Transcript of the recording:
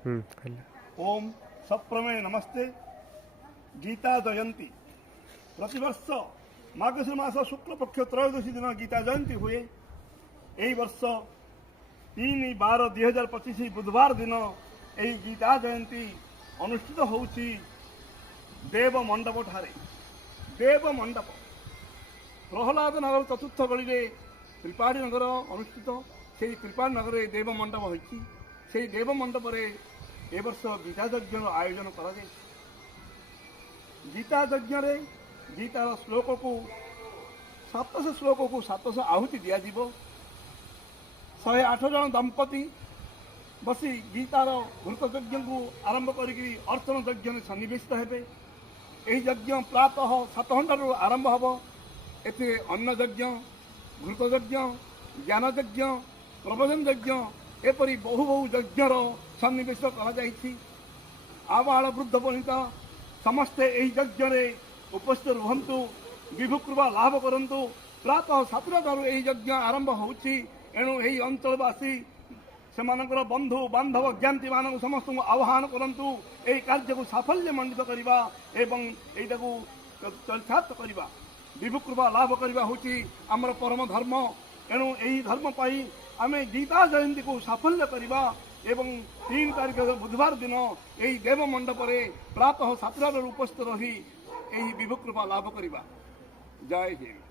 ओम सप्रमे नमस्ते। गीता जयंती प्रतिवर्ष मार्गशीर मास शुक्ल पक्ष त्रयोदशी दिन गीता जयंती हुए। यही वर्ष 3/12/2025 बुधवार दिन यही गीता जयंती अनुष्ठित होउछि देव मंडप ठारे। देव मंडप प्रहलाद नगर चतुर्थ गली त्रिपाठी नगर अनुष्ठित से त्रिपाठी नगर देव मंडप होइछि। से देव मंडप रे ए वर्ष गीता यज्ञ आयोजन करा जाय। गीता यज्ञ रे गीतार श्लोक को 700 श्लोक को 700 आहुति दिया दिबो। 108 जन दंपति बसी गीतार घृत यज्ञ को आरंभ करी अर्चन यज्ञ में सन्निवेशित हेबे। यही यज्ञ प्रातः 7 घंटा आरंभ हब। एते अन्न यज्ञ, घृत यज्ञ, ज्ञान यज्ञ, प्रबोधन यज्ञ एपरी बहु बहु यज्ञर सन्निवेश कर आबाल वृद्ध वनिता समस्ते यही यज्ञ उपस्थित रुहतु, विभु कृपा लाभ करंतु। प्रातः 7टारू यही यज्ञ आरंभ होउछि। एणु यही अंचलवासी सेमानकर बंधु बांधव ज्ञाति मान समस्त आह्वान करंतु यही कार्य को साफल्य मंडित करवा एवं एटा को चरितार्थ करवा, विभु कृपा लाभ करवा होछि हमर परम धर्म। एणु यही धर्म पाई आमे गीता जयंती को साफल्य करवा एवं 3 तारीख बुधवार दिन यही देव मंडप रे प्रातः 7 उपस्थित रही यही विभु कृपा लाभ करवा। जय हिंद।